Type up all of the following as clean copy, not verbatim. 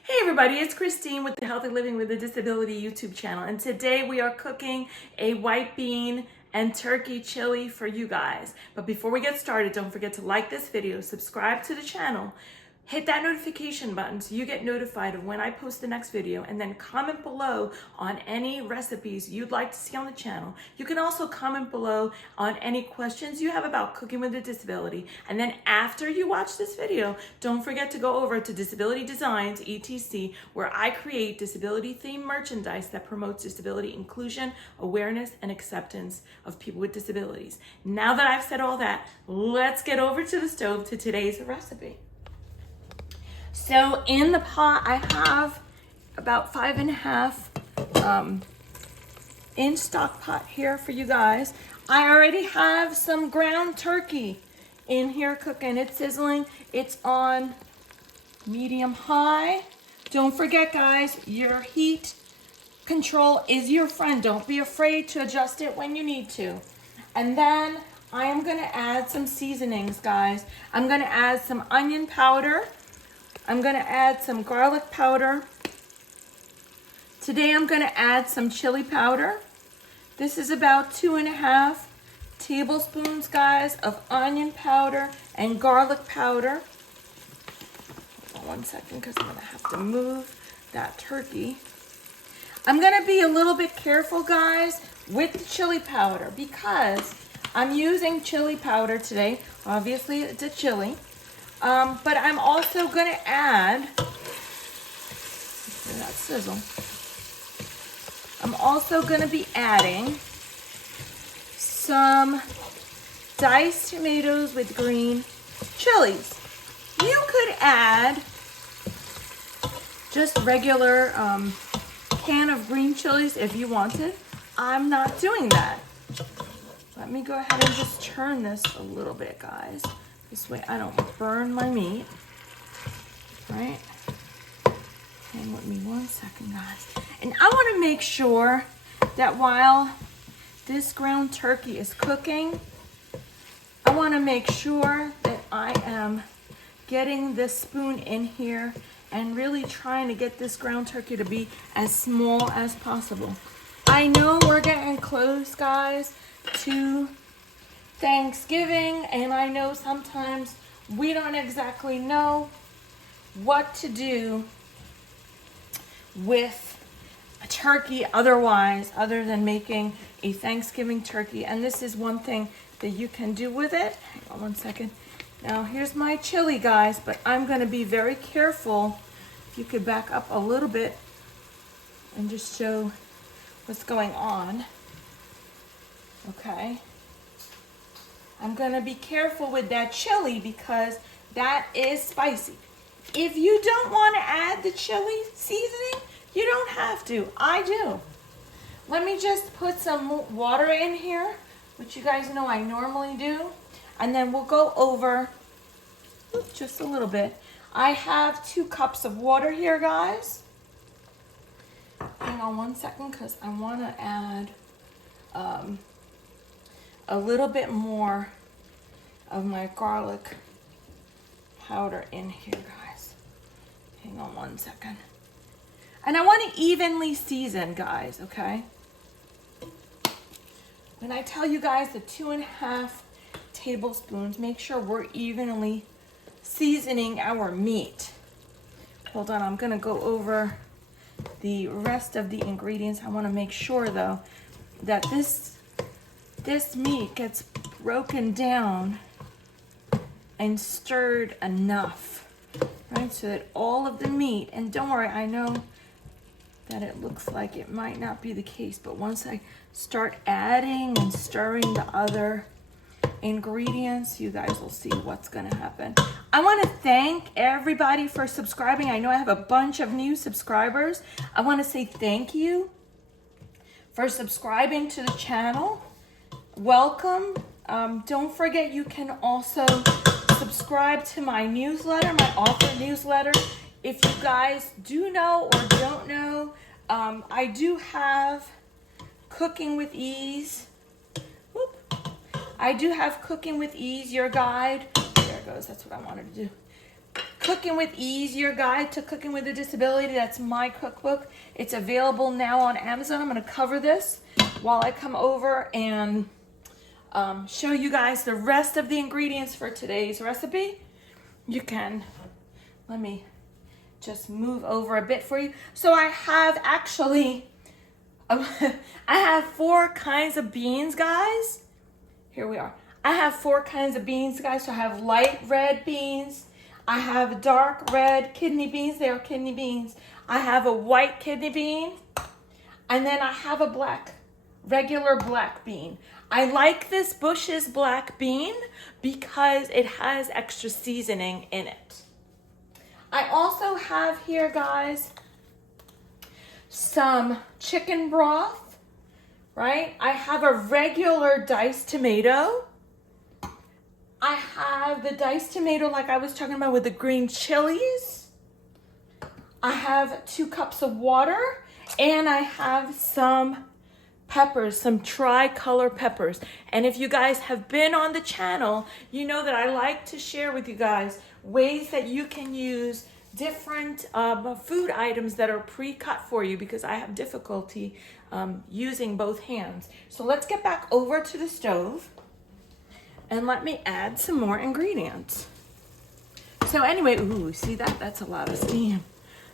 Hey everybody, it's Christine with the Healthy Living with a Disability YouTube channel, and today we are cooking a white bean and turkey chili for you guys. But before we get started, don't forget to like this video, subscribe to the channel, hit that notification button so you get notified of when I post the next video, and then comment below on any recipes you'd like to see on the channel. You can also comment below on any questions you have about cooking with a disability. And then after you watch this video, don't forget to go over to Disability Designs, ETC, where I create disability themed merchandise that promotes disability inclusion, awareness, and acceptance of people with disabilities. Now that I've said all that, let's get over to the stove to today's recipe. So in the pot, I have about 5.5 inch stock pot here for you guys. I already have some ground turkey in here cooking. It's sizzling. It's on medium high. Don't forget, guys, your heat control is your friend. Don't be afraid to adjust it when you need to. And then I am going to add some seasonings, guys. I'm going to add some onion powder. I'm going to add some garlic powder. Today I'm going to add some chili powder. This is about 2.5 tablespoons, guys, of onion powder and garlic powder. Hold on 1 second because I'm going to have to move that turkey. I'm going to be a little bit careful, guys, with the chili powder because I'm using chili powder today. Obviously, it's a chili. But I'm also going to add, that sizzle. I'm also going to be adding some diced tomatoes with green chilies. You could add just regular can of green chilies if you wanted. I'm not doing that. Let me go ahead and just turn this a little bit, guys. This way I don't burn my meat, right? Hang with me 1 second, guys. And I want to make sure that while this ground turkey is cooking, I want to make sure that I am getting this spoon in here and really trying to get this ground turkey to be as small as possible. I know we're getting close, guys, to Thanksgiving, and I know sometimes we don't exactly know what to do with a turkey other than making a Thanksgiving turkey. And this is one thing that you can do with it. Hang on 1 second. Now here's my chili, guys, but I'm going to be very careful. If you could back up a little bit and just show what's going on. Okay. I'm going to be careful with that chili because that is spicy. If you don't want to add the chili seasoning, you don't have to. I do. Let me just put some water in here, which you guys know I normally do. And then we'll go over just a little bit. I have 2 cups of water here, guys. Hang on 1 second because I want to add a little bit more of my garlic powder in here, guys. Hang on 1 second. And I want to evenly season, guys, okay? When I tell you guys the 2.5 tablespoons, make sure we're evenly seasoning our meat. Hold on, I'm going to go over the rest of the ingredients. I want to make sure, though, that this meat gets broken down and stirred enough, right? So that all of the meat, and don't worry, I know that it looks like it might not be the case, but once I start adding and stirring the other ingredients, you guys will see what's gonna happen. I wanna thank everybody for subscribing. I know I have a bunch of new subscribers. I wanna say thank you for subscribing to the channel. Welcome. Don't forget you can also subscribe to my newsletter, my author newsletter. If you guys do know or don't know, I do have Cooking with Ease. I do have Cooking with Ease, your guide. There it goes, that's what I wanted to do. Cooking with Ease, your guide to cooking with a disability. That's my cookbook. It's available now on Amazon. I'm going to cover this while I come over and show you guys the rest of the ingredients for today's recipe. You can, let me just move over a bit for you. So I have actually, I have 4 kinds of beans, guys. Here we are. I have 4 kinds of beans, guys. So I have light red beans. I have dark red kidney beans. They are kidney beans. I have a white kidney bean. And then I have a regular black bean. I like this Bush's black bean because it has extra seasoning in it. I also have here, guys, some chicken broth, right? I have a regular diced tomato. I have the diced tomato like I was talking about with the green chilies. I have 2 cups of water, and I have some peppers, some tricolor peppers. And if you guys have been on the channel, you know that I like to share with you guys ways that you can use different food items that are pre-cut for you, because I have difficulty using both hands. So let's get back over to the stove and let me add some more ingredients. So anyway, ooh, see that? That's a lot of steam.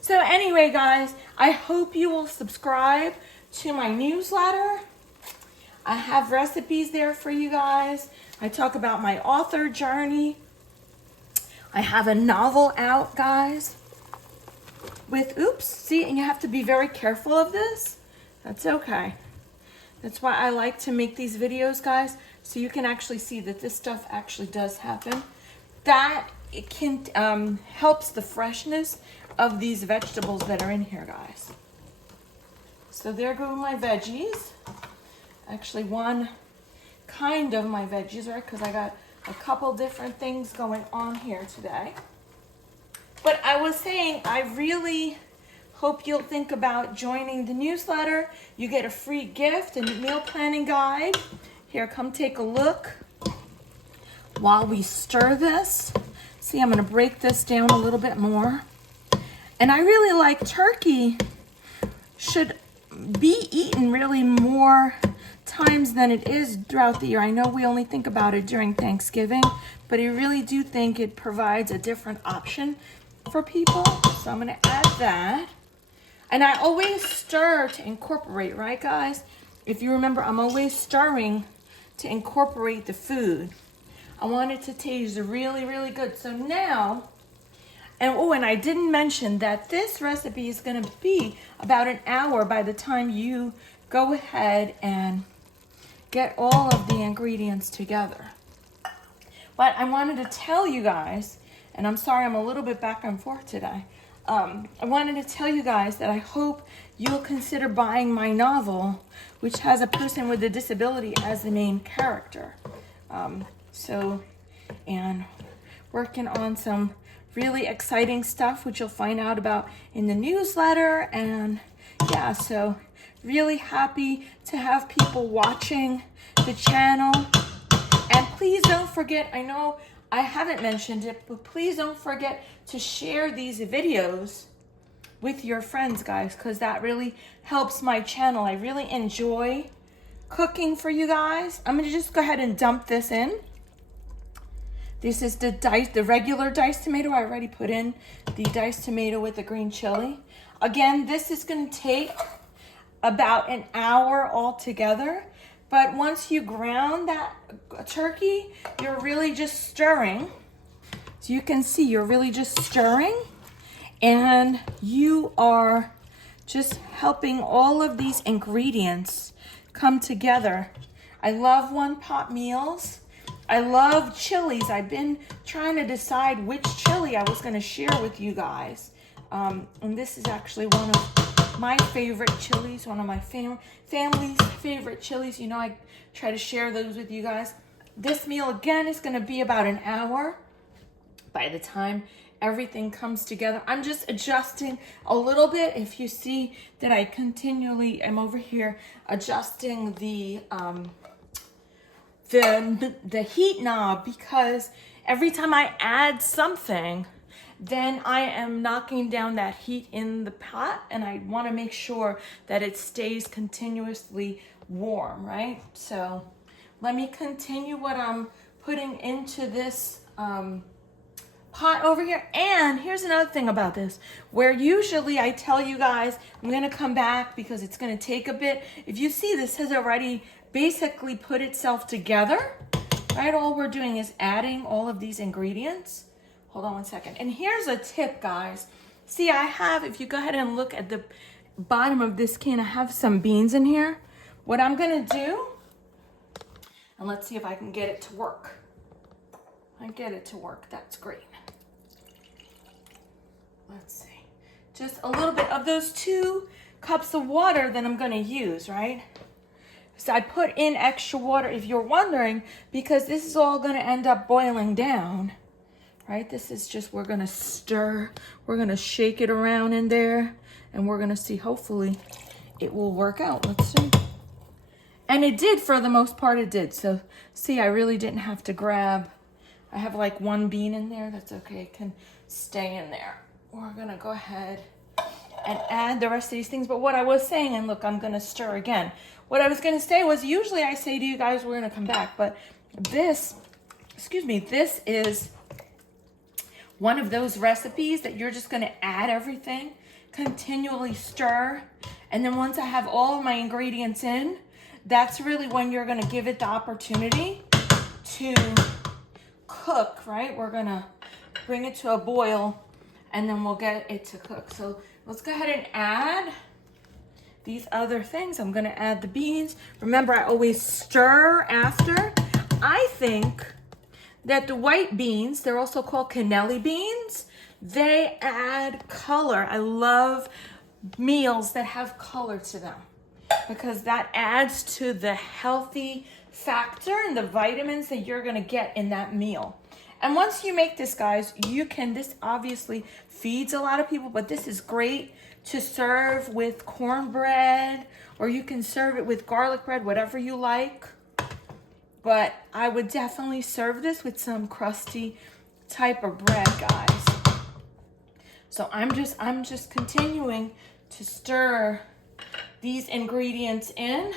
So anyway, guys, I hope you will subscribe to my newsletter. I have recipes there for you guys. I talk about my author journey. I have a novel out, guys, with, oops, see, and you have to be very careful of this. That's okay. That's why I like to make these videos, guys, so you can actually see that this stuff actually does happen. That it can helps the freshness of these vegetables that are in here, guys. So there go my veggies. Actually, one kind of my veggies, right? Because I got a couple different things going on here today. But I was saying, I really hope you'll think about joining the newsletter. You get a free gift, a meal planning guide. Here, come take a look while we stir this. See, I'm going to break this down a little bit more. And I really like turkey should be eaten really more times than it is throughout the year. I know we only think about it during Thanksgiving, but I really do think it provides a different option for people. So I'm going to add that. And I always stir to incorporate, right, guys? If you remember, I'm always stirring to incorporate the food. I want it to taste really, really good. So now, and oh, and I didn't mention that this recipe is going to be about an hour by the time you go ahead and get all of the ingredients together. But I wanted to tell you guys, and I'm sorry I'm a little bit back and forth today. I wanted to tell you guys that I hope you'll consider buying my novel, which has a person with a disability as the main character. And working on some really exciting stuff, which you'll find out about in the newsletter. And yeah, so really happy to have people watching the channel. And please don't forget, I know I haven't mentioned it, but please don't forget to share these videos with your friends, guys, because that really helps my channel. I really enjoy cooking for you guys. I'm going to just go ahead and dump this in. This is the regular diced tomato. I already put in the diced tomato with the green chili. Again, this is going to take about an hour altogether. But once you ground that turkey, you're really just stirring. So you can see you're really just stirring. And you are just helping all of these ingredients come together. I love one-pot meals. I love chilies. I've been trying to decide which chili I was going to share with you guys. And this is actually one of my favorite chilies, one of my family's favorite chilies. You know, I try to share those with you guys. This meal, again, is going to be about an hour by the time everything comes together. I'm just adjusting a little bit. If you see that I continually am over here adjusting the heat knob, because every time I add something, then I am knocking down that heat in the pot, and I want to make sure that it stays continuously warm, right? So let me continue what I'm putting into this pot over here. And here's another thing about this, where usually I tell you guys I'm gonna come back because it's gonna take a bit. If you see, this has already basically put itself together, right? All we're doing is adding all of these ingredients. Hold on one second. And here's a tip, guys. See, I have, if you go ahead and look at the bottom of this can, I have some beans in here. What I'm gonna do, and let's see if I can get it to work. I get it to work, that's great. Let's see, just a little bit of those 2 cups of water that I'm gonna use, right? So I put in extra water, if you're wondering, because this is all gonna end up boiling down, right? This is just, we're gonna stir, we're gonna shake it around in there, and we're gonna see, hopefully it will work out. Let's see. And it did, for the most part it did. So see, I really didn't have to grab, I have like 1 bean in there, that's okay, it can stay in there. We're gonna go ahead and add the rest of these things. But what I was saying, and look, I'm gonna stir again. What I was gonna say was, usually I say to you guys, we're gonna come back, but this, excuse me, this is one of those recipes that you're just gonna add everything, continually stir, and then once I have all of my ingredients in, that's really when you're gonna give it the opportunity to cook, right? We're gonna bring it to a boil, and then we'll get it to cook. So let's go ahead and add these other things. I'm gonna add the beans. Remember, I always stir after. I think that the white beans, they're also called cannelli beans, they add color. I love meals that have color to them because that adds to the healthy factor and the vitamins that you're gonna get in that meal. And once you make this, guys, you can, this obviously feeds a lot of people, but this is great to serve with cornbread, or you can serve it with garlic bread, whatever you like. But I would definitely serve this with some crusty type of bread, guys. So I'm just continuing to stir these ingredients in.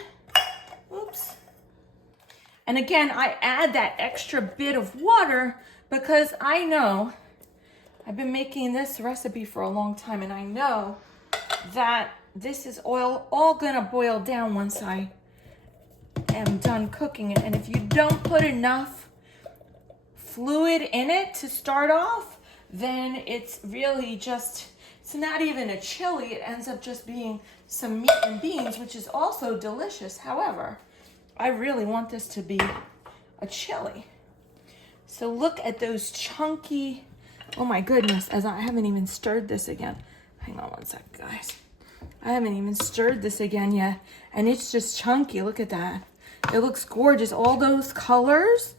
Oops. And again, I add that extra bit of water because I know, I've been making this recipe for a long time, and I know that this is all gonna boil down once I am done cooking it. And if you don't put enough fluid in it to start off, then it's really just, it's not even a chili. It ends up just being some meat and beans, which is also delicious. However, I really want this to be a chili. So look at those chunky, oh my goodness, as I haven't even stirred this again. Hang on one sec, guys. I haven't even stirred this again yet, and it's just chunky. Look at that. It looks gorgeous. All those colors.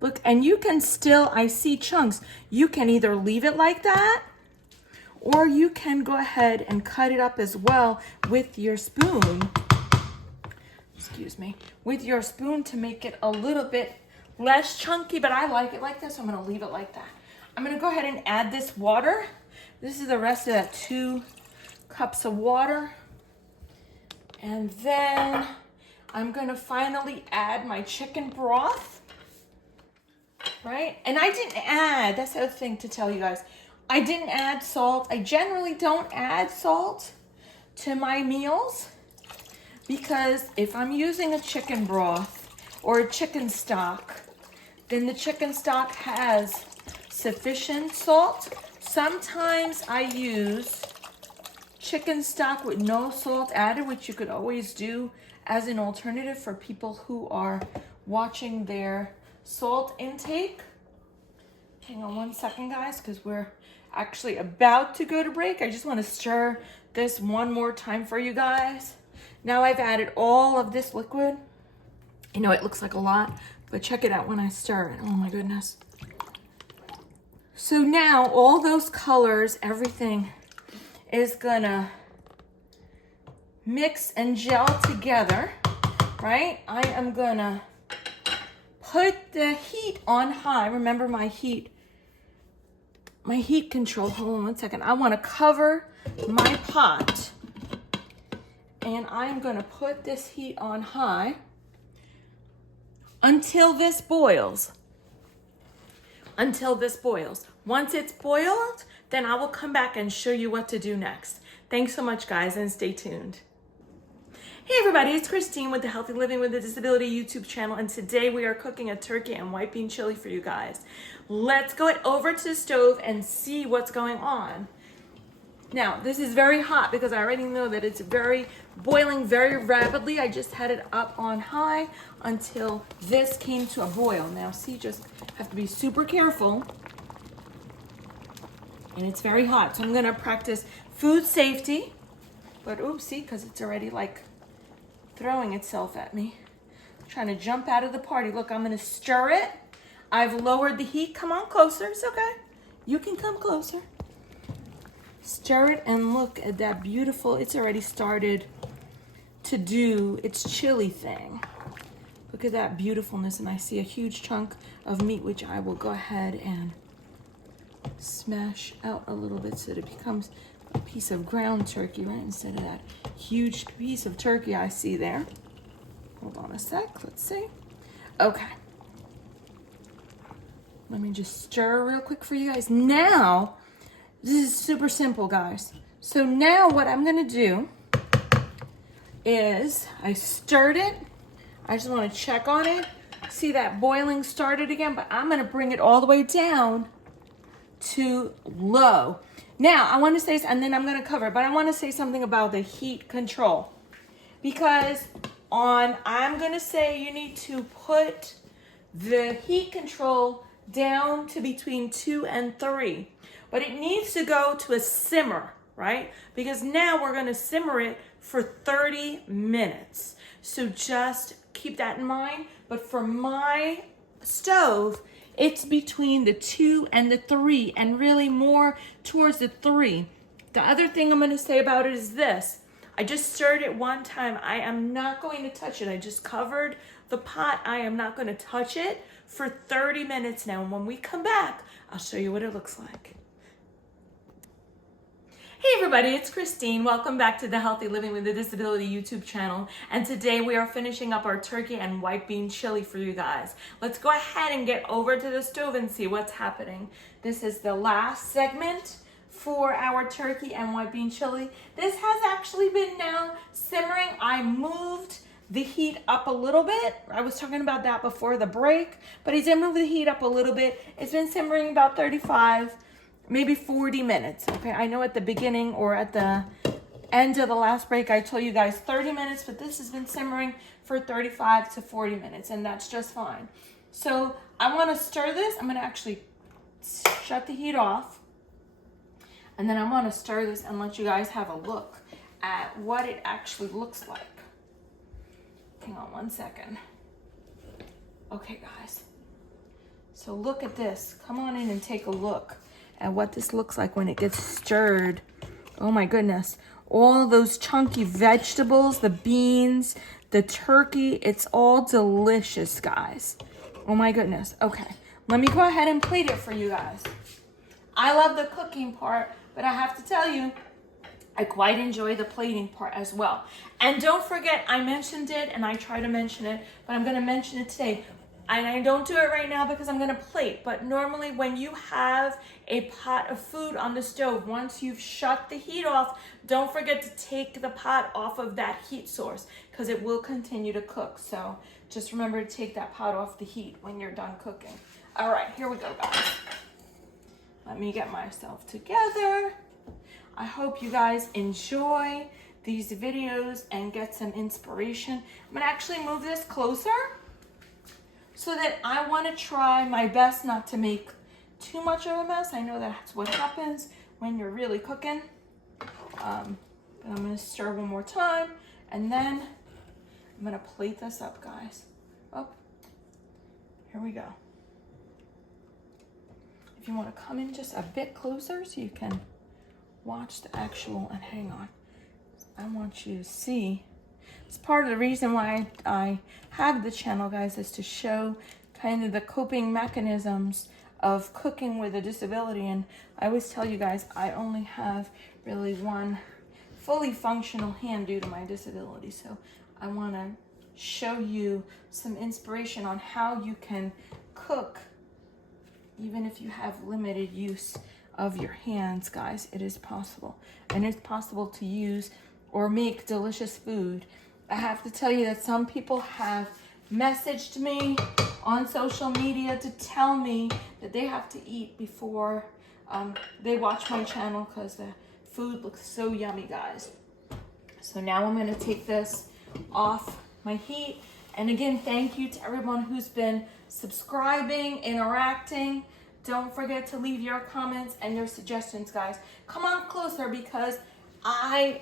Look, and you can still, I see chunks. You can either leave it like that, or you can go ahead and cut it up as well with your spoon. Excuse me, with your spoon to make it a little bit less chunky, but I like it like this, so I'm gonna leave it like that. I'm gonna go ahead and add this water. This is the rest of that 2 cups of water. And then I'm gonna finally add my chicken broth, right? And I didn't add, that's the other thing to tell you guys, I didn't add salt. I generally don't add salt to my meals, because if I'm using a chicken broth or a chicken stock, then the chicken stock has sufficient salt. Sometimes I use chicken stock with no salt added, which you could always do as an alternative for people who are watching their salt intake. Hang on one second, guys, because we're actually about to go to break. I just want to stir this one more time for you guys. Now I've added all of this liquid. You know, it looks like a lot, but check it out when I stir it. Oh my goodness. So now all those colors, everything is gonna mix and gel together, right? I am gonna put the heat on high. Remember, my heat my heat control. Hold on one second. I want to cover my pot, and I'm going to put this heat on high until this boils. Until this boils. Once it's boiled, then I will come back and show you what to do next. Thanks so much, guys, and stay tuned. Hey everybody, it's Christine with the Healthy Living with a Disability YouTube channel, and today we are cooking a turkey and white bean chili for you guys. Let's go over to the stove and see what's going on. Now, this is very hot because I already know that it's boiling very rapidly. I just had it up on high until this came to a boil. Now, see, just have to be super careful. And it's very hot, so I'm gonna practice food safety. But oopsie, because it's already like throwing itself at me. Trying to jump out of the party. Look, I'm gonna stir it. I've lowered the heat. Come on closer, it's okay. You can come closer. Stir it and look at that beautiful, it's already started to do its chili thing. Look at that beautifulness, and I see a huge chunk of meat, which I will go ahead and smash out a little bit so that it becomes a piece of ground turkey, right? Instead of that huge piece of turkey I see there. Hold on a sec, let's see. Okay. Let me just stir real quick for you guys. Now, this is super simple, guys. So now what I'm gonna do is I stirred it. I just wanna check on it. See that boiling started again, but I'm gonna bring it all the way down to low. Now, I want to say, and then I'm going to cover it, but I want to say something about the heat control. Because I'm going to say you need to put the heat control down to between 2 and 3. But it needs to go to a simmer, right? Because now we're going to simmer it for 30 minutes. So just keep that in mind. But for my stove, it's between the 2 and the 3, and really more towards the 3. The other thing I'm going to say about it is this. I just stirred it one time. I am not going to touch it. I just covered the pot. I am not going to touch it for 30 minutes now. And when we come back, I'll show you what it looks like. Hey everybody, it's Christine. Welcome back to the Healthy Living with a Disability YouTube channel. And today we are finishing up our turkey and white bean chili for you guys. Let's go ahead and get over to the stove and see what's happening. This is the last segment for our turkey and white bean chili. This has actually been now simmering. I moved the heat up a little bit. I was talking about that before the break, but I did move the heat up a little bit. It's been simmering about 35 maybe 40 minutes, okay? I know at the beginning or at the end of the last break, I told you guys 30 minutes, but this has been simmering for 35 to 40 minutes, and that's just fine. So I want to stir this. I'm going to actually shut the heat off, and then I want to stir this and let you guys have a look at what it actually looks like. Hang on one second. Okay, guys. So look at this. Come on in and take a look at what this looks like when it gets stirred. Oh my goodness. All those chunky vegetables, the beans, the turkey, it's all delicious, guys. Oh my goodness. Okay, let me go ahead and plate it for you guys. I love the cooking part, but I have to tell you, I quite enjoy the plating part as well. And don't forget, I mentioned it and I try to mention it, but I'm gonna mention it today. And I don't do it right now because I'm gonna plate, but normally when you have a pot of food on the stove, once you've shut the heat off, don't forget to take the pot off of that heat source because it will continue to cook. So just remember to take that pot off the heat when you're done cooking. All right, here we go, guys. Let me get myself together. I hope you guys enjoy these videos and get some inspiration. I'm gonna actually move this closer so that I want to try my best not to make too much of a mess. I know that's what happens when you're really cooking. But I'm going to stir one more time, and then I'm going to plate this up, guys. Oh, here we go. If you want to come in just a bit closer so you can watch the actual, and hang on. I want you to see. It's part of the reason why I have the channel, guys, is to show kind of the coping mechanisms of cooking with a disability. And I always tell you guys, I only have really one fully functional hand due to my disability. So I want to show you some inspiration on how you can cook even if you have limited use of your hands, guys. It is possible, and it's possible to use or make delicious food. I have to tell you that some people have messaged me on social media to tell me that they have to eat before they watch my channel because the food looks so yummy, guys. So now I'm going to take this off my heat. And again, thank you to everyone who's been subscribing, interacting. Don't forget to leave your comments and your suggestions, guys. Come on closer, because I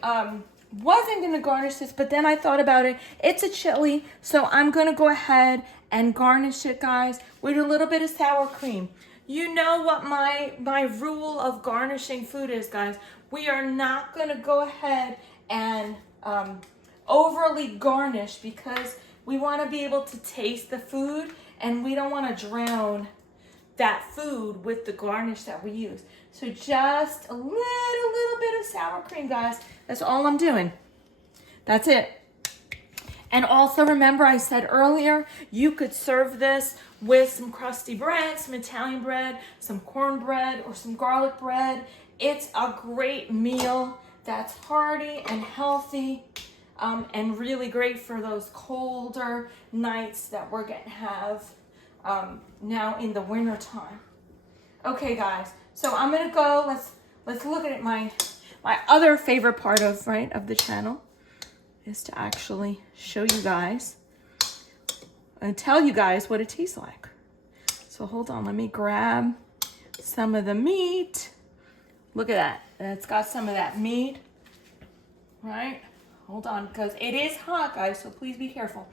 wasn't going to garnish this, but then I thought about it. It's a chili, so I'm going to go ahead and garnish it, guys, with a little bit of sour cream. You know what my rule of garnishing food is, guys. We are not going to go ahead and overly garnish, because we want to be able to taste the food, and we don't want to drown that food with the garnish that we use. So just a little bit of sour cream, guys. That's all I'm doing. That's it. And also remember, I said earlier, you could serve this with some crusty bread, some Italian bread, some cornbread, or some garlic bread. It's a great meal that's hearty and healthy, and really great for those colder nights that we're going to have now in the winter time. Okay, guys, so I'm going to go. Let's look at it. My other favorite part of the channel is to actually show you guys and tell you guys what it tastes like. So hold on, let me grab some of the meat. Look at that. It's got some of that meat, right? Hold on, because it is hot, guys, so please be careful.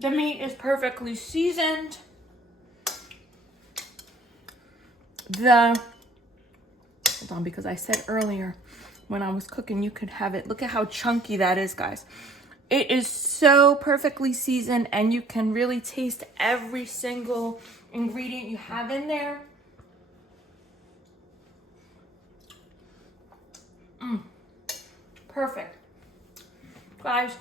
The meat is perfectly seasoned. Hold on, because I said earlier when I was cooking you could have it. Look at how chunky that is, guys. It is so perfectly seasoned, and you can really taste every single ingredient you have in there. Perfect. Guys,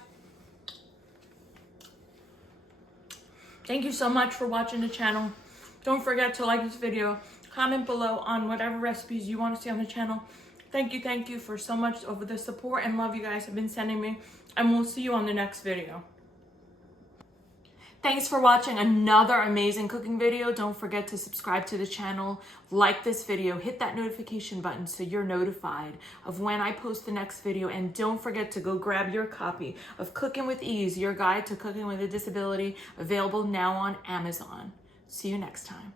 thank you so much for watching the channel. Don't forget to like this video, comment below on whatever recipes you want to see on the channel. Thank you for so much over the support and love you guys have been sending me, and we'll see you on the next video. Thanks for watching another amazing cooking video. Don't forget to subscribe to the channel, like this video, hit that notification button so you're notified of when I post the next video, and don't forget to go grab your copy of Cooking with Ease, your guide to cooking with a disability, available now on Amazon. See you next time.